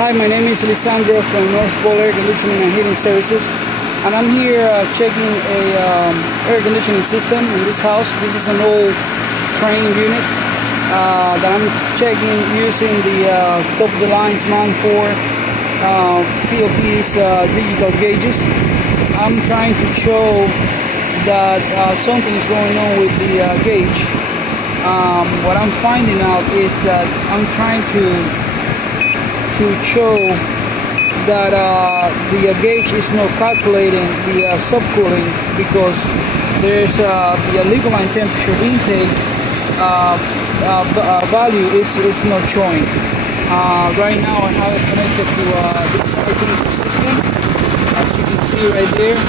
Hi, my name is Lisandro from North Pole Air Conditioning and Heating Services, and I'm here checking a air conditioning system in this house. This is an old train unit that I'm checking using the top-of-the-line SMAN 4 TOP's digital gauges. I'm trying to show that something is going on with the gauge. What I'm finding out is that I'm trying to show that the gauge is not calculating the subcooling because there's the legal line temperature intake value is not showing. Right now I have it connected to this R22 system, as you can see right there.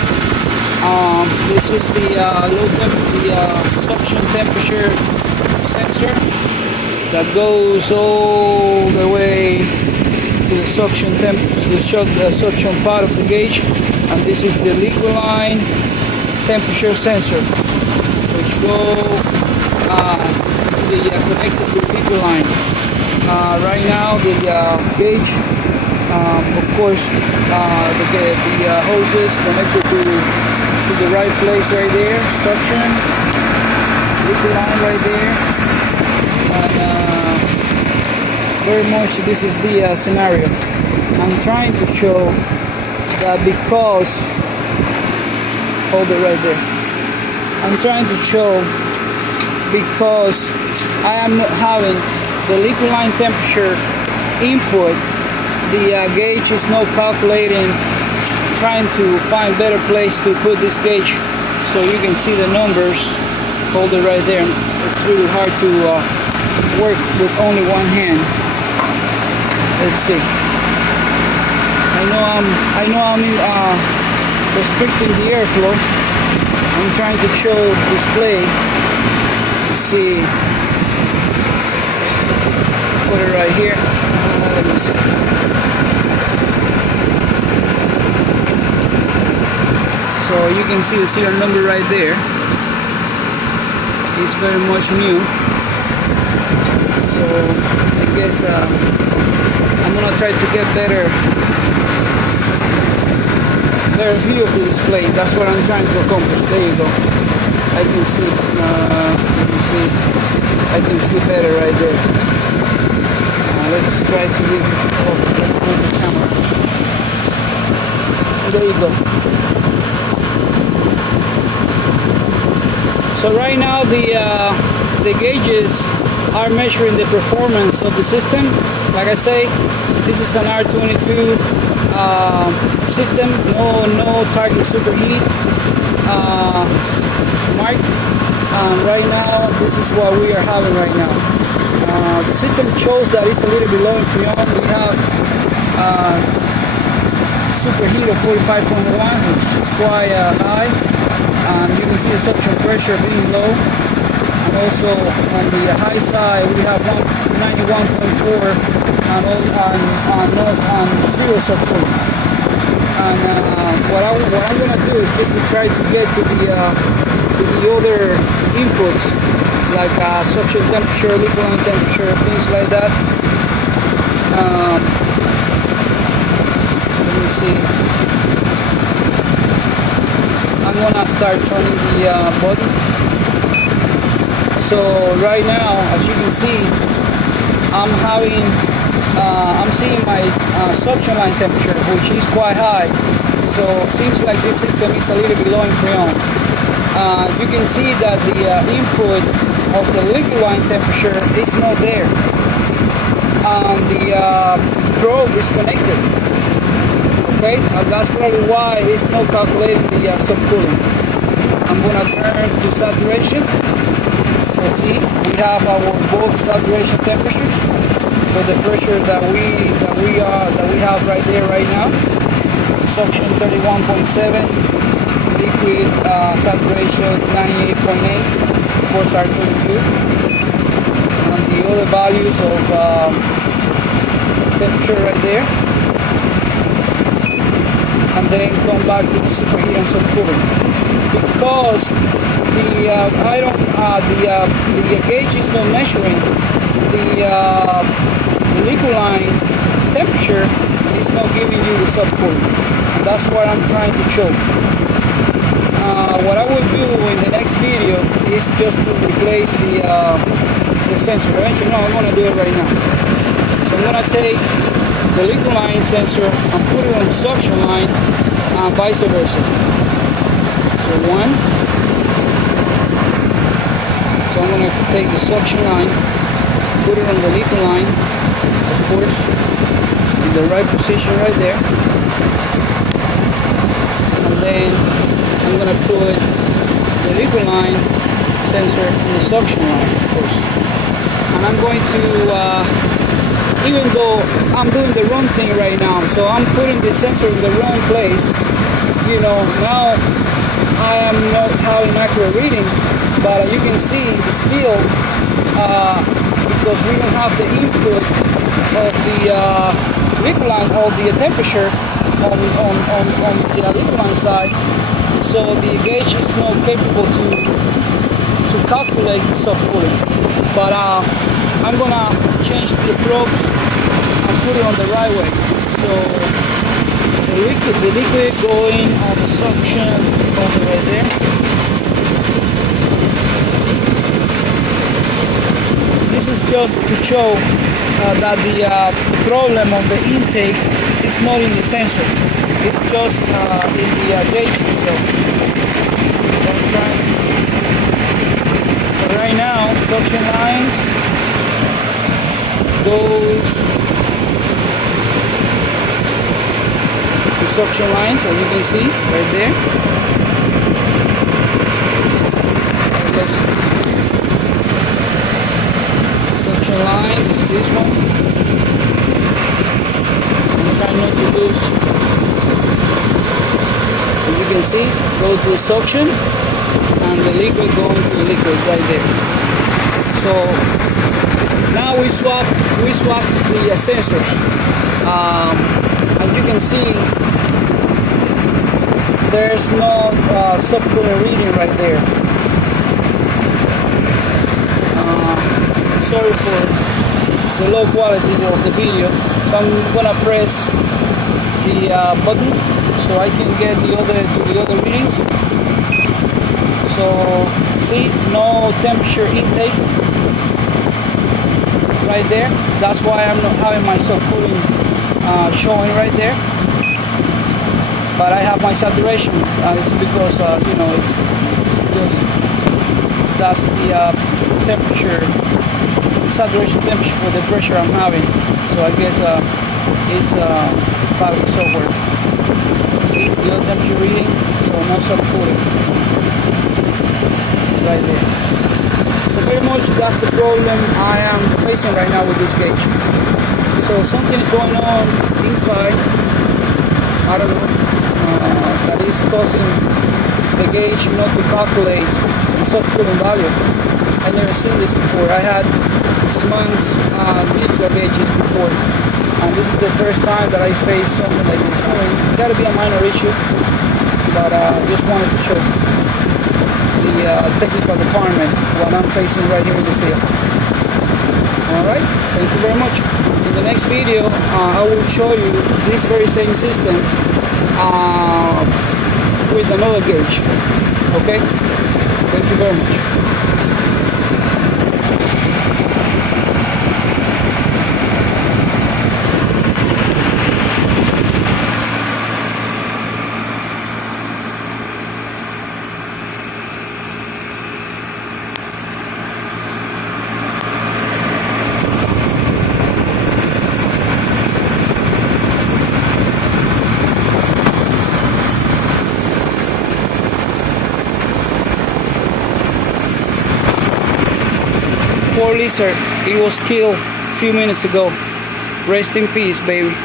This is the suction temperature sensor that goes all the way to the suction suction part of the gauge, and this is the liquid line temperature sensor, which go connected to the liquid line. Right now the gauge, of course, the hoses connected to the right place right there, suction, liquid line right there, and very much this is the scenario. I'm trying to show that because, hold it right there, I'm trying to show because I am not having the liquid line temperature input, the gauge is not calculating, trying to find better place to put this gauge so you can see the numbers. Hold it right there. It's really hard to work with only one hand. Let's see. I know I'm restricting the airflow. I'm trying to show display. Let's see. Put it right here. Let me see. So you can see the serial number right there. It's very much new. So I guess I'm gonna try to get better view of the display. That's what I'm trying to accomplish. There you go. I can see. I can see better right there. Let's try to move the camera. There you go. So right now the gauges are measuring the performance of the system. Like I say, this is an R22 system, no target superheat marked. Right now, this is what we are having right now. The system shows that it's a little bit low in Freon. We have superheat of 45.1, which is quite high. You can see the suction pressure being low. And also on the high side, we have 91.4 on zero subcooling. And what I'm going to do is just to try to get to the other inputs, like suction temperature, liquid line temperature, things like that. Let me see. I'm going to start turning the button. So right now, as you can see, I'm seeing my suction line temperature, which is quite high. So it seems like this system is a little bit low in Freon. You can see that the input of the liquid line temperature is not there. The probe is connected. Okay, and that's probably why it's not calculating the subcooling. I'm gonna turn to saturation. So see, we have our both saturation temperatures for the pressure that we have right there right now. Suction 31.7, liquid saturation 98.8, of course R22, and the other values of temperature right there, and then come back to the superheat and subcooling. Because the gauge is not measuring the liquid line temperature giving you the subcooling. And that's what I'm trying to show. What I will do in the next video is just to replace the sensor. Actually, no, I'm going to do it right now. So I'm going to take the liquid line sensor and put it on the suction line and vice versa. So one. So I'm going to take the suction line, put it on the liquid line, of course, in the right position right there. And then I'm going to put the liquid line sensor in the suction line, of course. And I'm going to, even though I'm doing the wrong thing right now, so I'm putting the sensor in the wrong place, you know, now I am not having accurate readings, but you can see still, because we don't have the input of the liquid line or the temperature on the liquid line side, so the gauge is not capable to calculate the subcooling. But I'm gonna change the probes and put it on the right way. So the liquid going on the suction over right there. This is just to show that the problem on the intake is not in the sensor. It's just in the gauge itself. So right now, suction lines goes to suction lines, as you can see right there. Suction line is this one. I'm trying not to lose. As you can see, go to suction and the liquid going to the liquid right there. So now we swap the sensors. As you can see, there's no subcooling reading right there. Sorry for the low quality of the video. I'm gonna press the button so I can get the other readings. So see, no temperature intake right there. That's why I'm not having my subcooling showing right there. But I have my saturation. It's because you know, it's just that's the temperature, saturation temperature for the pressure I'm having. So I guess it's part of the software. See the other temperature reading, so no subcooling right there. So very much that's the problem I am facing right now with this gauge. So something is going on inside, I don't know, that is causing the gauge not to calculate the subcooling value. I've never seen this before. I had Siemens digital gauges before, and this is the first time that I face something like this. I mean, it's got to be a minor issue, but just wanted to show the technical department what I'm facing right here in the field. Alright, thank you very much. In the next video, I will show you this very same system with another gauge. Okay? Thank you very much. Poor lizard, he was killed a few minutes ago. Rest in peace, baby.